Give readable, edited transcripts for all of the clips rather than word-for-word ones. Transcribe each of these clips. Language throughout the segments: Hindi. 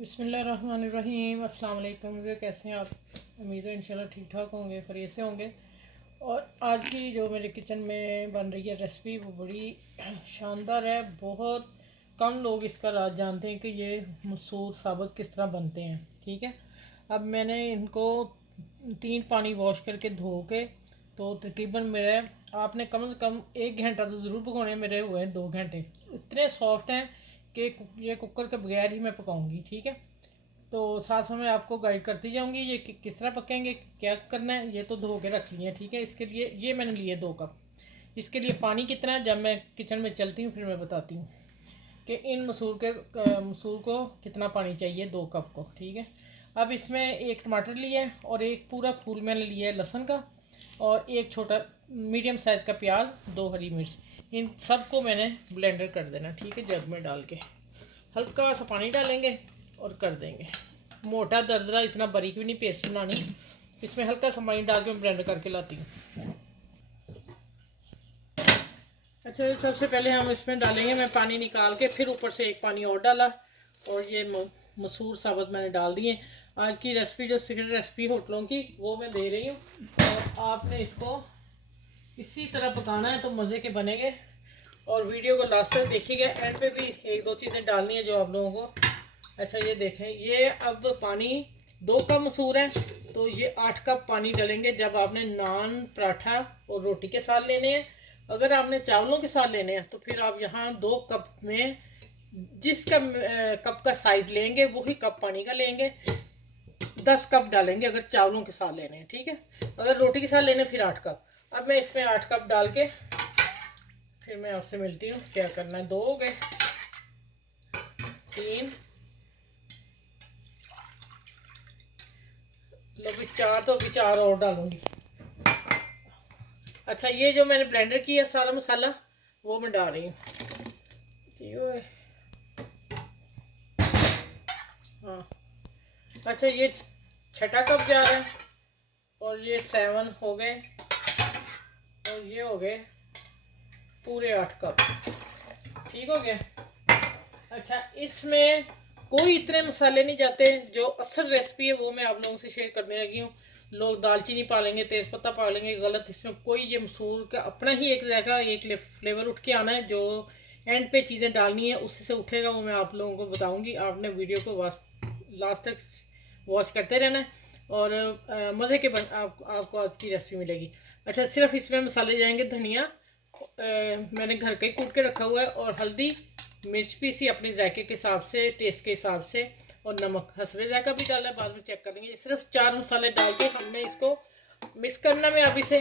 बिस्मिल्लाहिर्रहमानिर्रहीम। अस्सलाम वालेकुम। वे कैसे हैं आप? उम्मीद है इंशाल्लाह ठीक ठाक होंगे, खैरियत से होंगे। और आज की जो मेरे किचन में बन रही है रेसिपी वो बड़ी शानदार है। बहुत कम लोग इसका राज जानते हैं कि ये मसूर साबुत किस तरह बनते हैं। ठीक है, अब मैंने इनको 3 पानी वॉश करके धो के तो तकरीबन मेरे आपने कम से कम 1 घंटा तो ज़रूर पकाने, मेरे हुए हैं 2 घंटे। इतने सॉफ्ट हैं कि ये कुकर के बगैर ही मैं पकाऊंगी। ठीक है, तो साथ में मैं आपको गाइड करती जाऊंगी ये किस तरह पकेंगे, क्या करना है। ये तो धो के रख लिए। ठीक है, इसके लिए ये मैंने लिए 2 कप। इसके लिए पानी कितना है जब मैं किचन में चलती हूँ फिर मैं बताती हूँ कि इन मसूर को कितना पानी चाहिए 2 कप को। ठीक है, अब इसमें 1 टमाटर लिया है और एक पूरा फूल मैंने लिया है लहसुन का, और एक छोटा मीडियम साइज़ का प्याज, 2 हरी मिर्च। इन सबको मैंने ब्लेंडर कर देना। ठीक है, जग में डाल के हल्का सा पानी डालेंगे और कर देंगे। मोटा दरदरा, इतना बारीक भी नहीं पेस्ट बनानी। इसमें हल्का सा पानी डाल के मैं ब्लेंड करके लाती हूँ। अच्छा, सबसे पहले हम इसमें डालेंगे, मैं पानी निकाल के फिर ऊपर से एक पानी और डाला, और ये मसूर साबुत मैंने डाल दिए। आज की रेसिपी जो सीक्रेट रेसिपी होटलों की वो मैं दे रही हूँ, और आपने इसको इसी तरह पकाना है तो मज़े के बनेंगे। और वीडियो को लास्ट तक देखिएगा, एंड पे भी 1-2 चीज़ें डालनी है जो आप लोगों को। अच्छा, ये देखें, ये अब पानी 2 कप मसूर है तो ये 8 कप पानी डालेंगे जब आपने नान, पराठा और रोटी के साथ लेने हैं। अगर आपने चावलों के साथ लेने हैं तो फिर आप यहाँ 2 कप में जिस कप का साइज़ लेंगे वही कप पानी का लेंगे। 10 कप डालेंगे अगर चावलों के साथ लेने हैं। ठीक है, अगर रोटी के साथ लेने फिर 8 कप। अब मैं इसमें 8 कप डाल के फिर मैं आपसे मिलती हूँ। क्या करना है, 2 हो गए, 3, लो भी 4, तो अभी 4 और डालूंगी। अच्छा, ये जो मैंने ब्लेंडर किया सारा मसाला वो मैं डाल रही हूँ। हाँ, अच्छा, ये 6 कप जा रहा है, और ये 7 हो गए, और ये हो गए पूरे 8 कप। ठीक हो गया। अच्छा, इसमें कोई इतने मसाले नहीं जाते। जो असल रेसिपी है वो मैं आप लोगों से शेयर करने लगी हूँ। लोग दालचीनी पा लेंगे, तेज़पत्ता पा लेंगे, गलत। इसमें कोई, ये मसूर का अपना ही एक जायका, एक फ्लेवर उठ के आना है। जो एंड पे चीज़ें डालनी है उससे से उठेगा वो मैं आप लोगों को बताऊँगी। आपने वीडियो को लास्ट तक वॉच करते रहना है, और मज़े के आपको आज की रेसिपी मिलेगी। अच्छा, सिर्फ इसमें मसाले जाएंगे, धनिया मैंने घर का ही कूट के रखा हुआ है, और हल्दी, मिर्च पीसी अपने जायके के हिसाब से, टेस्ट के हिसाब से, और नमक हसबे जायका भी डाला है, बाद में चेक कर लेंगे। सिर्फ 4 मसाले डाल के हमने इसको मिक्स करना में। अभी से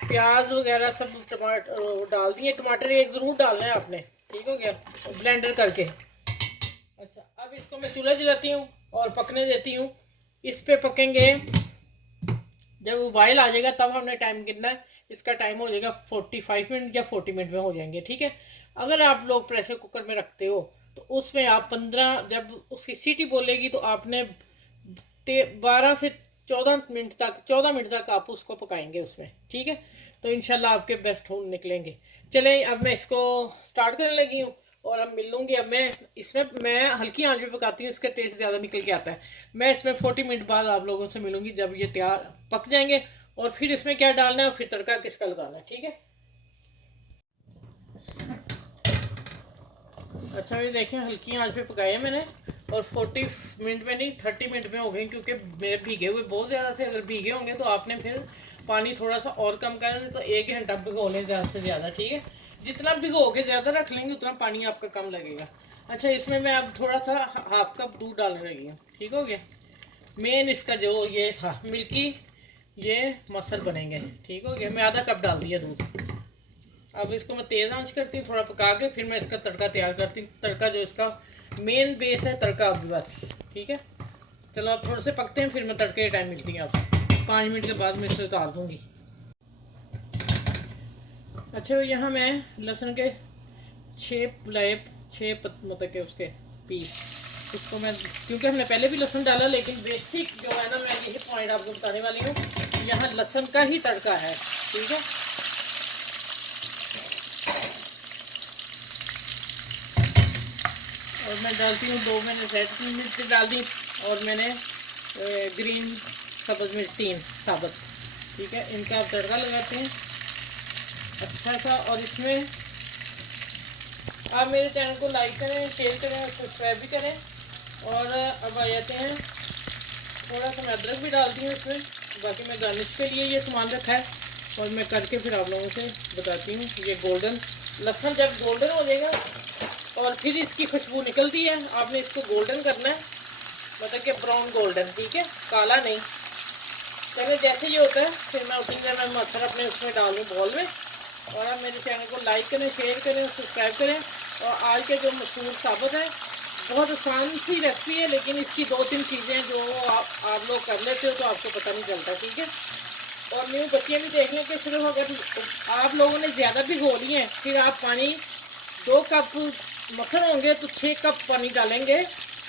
प्याज वगैरह सब टमाटर डाल दिए, टमाटर एक ज़रूर डालना है आपने। ठीक हो गया, ब्लेंडर करके। अच्छा, अब इसको मैं चूल्हा जलाती हूँ और पकने देती हूँ। इस पे पकेंगे, जब उबाइल आ जाएगा तब हमने टाइम गिनना है। इसका टाइम हो जाएगा 45 मिनट या 40 मिनट में हो जाएंगे। ठीक है, अगर आप लोग प्रेशर कुकर में रखते हो तो उसमें आप 15, जब उसकी सीटी बोलेगी तो आपने 12 से 14 मिनट तक आप उसको पकाएंगे उसमें। ठीक है, तो इंशाल्लाह आपके बेस्ट हो निकलेंगे। चलें, अब मैं इसको स्टार्ट करने लगी हूँ, और अब मिलूंगी। अब मैं हल्की आंच पे पकाती हूँ, इसका टेस्ट ज़्यादा निकल के आता है। मैं इसमें 40 मिनट बाद आप लोगों से मिलूंगी जब ये तैयार पक जाएंगे, और फिर इसमें क्या डालना है और फिर तड़का किसका लगाना है। ठीक है, अच्छा, ये देखें, हल्की आंच पे पकाया मैंने, और 40 मिनट में नहीं 30 मिनट में हो गए, क्योंकि मेरे भीगे हुए बहुत ज़्यादा थे। अगर भीगे होंगे तो आपने फिर पानी थोड़ा सा और कम करना, तो 1 घंटा भिगो लें ज़्यादा से ज़्यादा। ठीक है, जितना भिगो के ज़्यादा रख लेंगे उतना पानी आपका कम लगेगा। अच्छा, इसमें मैं अब थोड़ा सा 1/2 कप दूध डालने लगी हूँ। ठीक हो गया, मेन इसका जो ये था मिल्की, ये मसल बनेंगे। ठीक हो गया, मैं आधा कप डाल दिया दूध। अब इसको मैं तेज़ आंच करती हूँ, थोड़ा पका के फिर मैं इसका तड़का तैयार करती हूँ। तड़का जो इसका मेन बेस है तड़का, अब बस। ठीक है, चलो अब थोड़े से पकते हैं, फिर मैं तड़के के टाइम मिलती हूँ आपसे। 5 मिनट के बाद मैं इसे उतार दूँगी। अच्छा, यहाँ मैं लहसुन के 6 मतलब के उसके पीस, इसको मैं, क्योंकि हमने पहले भी लहसुन डाला, लेकिन बेसिक जो है ना, मैं यही पॉइंट आपको बताने वाली हूँ, यहाँ लहसुन का ही तड़का है। ठीक है, और मैं मैं डालती हूँ 2 मैंने रेड मिर्च डाल दी और मैंने ग्रीन सब्ज़ मिर्च 3 साबुत। ठीक है, इनका आप तड़का लगाते हैं अच्छा सा। और इसमें आप मेरे चैनल को लाइक करें, शेयर करें और सब्सक्राइब भी करें। और अब आ जाते हैं, थोड़ा सा मैं अदरक भी डालती हूँ इसमें, बाकी मैं गार्निश के लिए ये सामान रखा है और मैं करके फिर आप लोगों से बताती हूँ। ये गोल्डन लहसुन जब गोल्डन हो जाएगा और फिर इसकी खुशबू निकलती है, आपने इसको गोल्डन करना है, मतलब कि ब्राउन गोल्डन, ठीक है, काला नहीं। चलो जैसे ये होता है फिर मैं उसी में मच्छर अपने उसमें डाल दूँ बॉल में। और आप मेरे चैनल को लाइक करें, शेयर करें और सब्सक्राइब करें। और आज के जो मसूर साबुत है, बहुत आसान सी रेसिपी है, लेकिन इसकी 2-3 चीज़ें जो आप लोग कर लेते हो तो आपको पता नहीं चलता। ठीक है, और न्यू बच्चियाँ भी देखने के सिर्फ अगर आप लोगों ने ज़्यादा भिगो ली है, फिर आप पानी 2 कप मसर होंगे तो 6 कप पानी डालेंगे।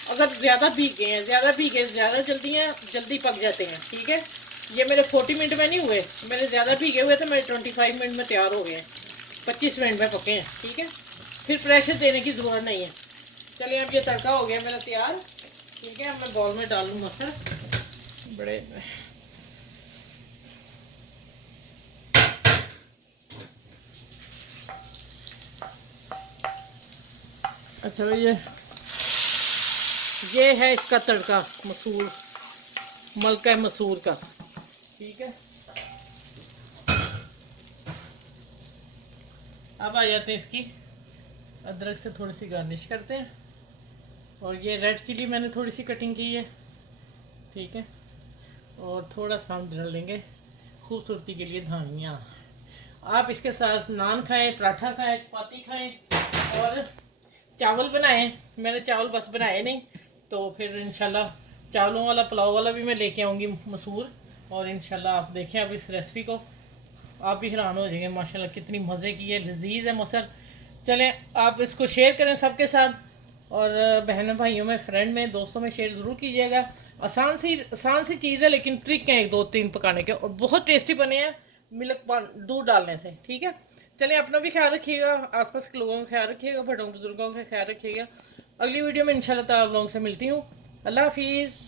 अगर ज़्यादा भीगे हैं, ज़्यादा जल्दी पक जाते हैं। ठीक है, ये मेरे 40 मिनट में नहीं हुए, मेरे ज़्यादा भीगे हुए थे, मेरे 25 मिनट में तैयार हो गए हैं, 25 मिनट में पके हैं। ठीक है, फिर प्रेशर देने की ज़रूरत नहीं है। चलिए अब ये तड़का हो गया मेरा तैयार। ठीक है, अब मैं बाउल में डाल लूँ मसर बड़े। अच्छा ये है इसका तड़का, मसूर मलका मसूर का। ठीक है, अब आ जाते हैं इसकी अदरक से थोड़ी सी गार्निश करते हैं। और ये रेड चिली मैंने थोड़ी सी कटिंग की है। ठीक है, और थोड़ा सा हम डाल लेंगे खूबसूरती के लिए धनिया। आप इसके साथ नान खाएं, पराठा खाएं, चपाती खाएं और चावल बनाएं। मैंने चावल बस बनाए नहीं, तो फिर इंशाल्लाह चावलों वाला पुलाव वाला भी मैं लेके आऊँगी मसूर। और इंशाल्लाह आप देखें अब इस रेसिपी को, आप भी हैरान हो जाएंगे माशाल्लाह कितनी मज़े की है, लजीज है मसर। चलें आप इसको शेयर करें सबके साथ, और बहनों भाइयों में, फ्रेंड में, दोस्तों में शेयर ज़रूर कीजिएगा। आसान सी चीज़ है, लेकिन ट्रिक है 1-2-3 पकाने के, और बहुत टेस्टी बने हैं मिल्क दूध डालने से। ठीक है, चलिए अपना भी ख्याल रखिएगा, आसपास के लोगों का ख्याल रखिएगा, बड़ों बुजुर्गों का ख्याल रखिएगा। अगली वीडियो में इंशाल्लाह ताला आप लोगों से मिलती हूँ। अल्लाह हाफिज़।